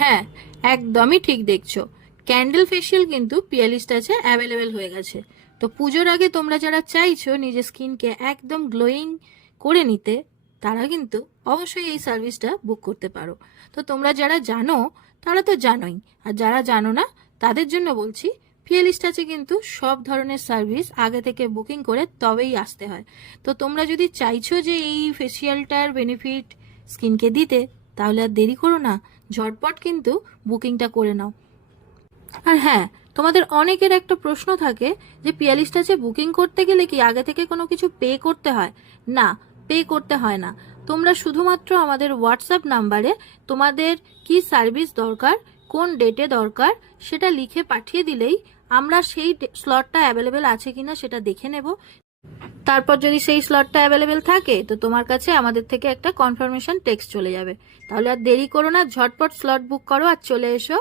হ্যাঁ, একদমই ঠিক দেখছো। ক্যান্ডেল ফেসিয়াল কিন্তু পিয়ালিস্ট আছে অ্যাভেলেবেল হয়ে গেছে। তো পুজোর আগে তোমরা যারা চাইছো নিজের স্কিনকে একদম গ্লোয়িং করে নিতে, তারা কিন্তু অবশ্যই এই সার্ভিসটা বুক করতে পারো। তো তোমরা যারা জানো তারা তো জানোই, আর যারা জানো না তাদের জন্য বলছি, পিয়ালিস্ট আছে কিন্তু সব ধরনের সার্ভিস আগে থেকে বুকিং করে তবেই আসতে হয়। তো তোমরা যদি চাইছো যে এই ফেসিয়ালটার বেনিফিট স্কিনকে দিতে, তাহলে আর দেরি করো না, ঝটপট কিন্তু বুকিংটা করে নাও। আর হ্যাঁ, তোমাদের অনেকের একটা প্রশ্ন থাকে যে পিয়ালিস্ট আছে বুকিং করতে গেলে কি আগে থেকে কোনো কিছু পে করতে হয়? না, পে করতে হয় না। তোমরা শুধুমাত্র আমাদের হোয়াটসঅ্যাপ নাম্বারে তোমাদের কি সার্ভিস দরকার, কোন ডেটে দরকার, সেটা লিখে পাঠিয়ে দিলেই আমরা সেই স্লটটা অ্যাভেলেবেল আছে কিনা সেটা দেখে নেব। তারপর যদি সেই স্লটটা অ্যাভেলেবেল থাকে তো তোমার কাছে আমাদের থেকে একটা কনফার্মেশন টেক্সট চলে যাবে। তাহলে আর দেরি করো না, ঝটপট স্লট বুক করো আর চলে এসো।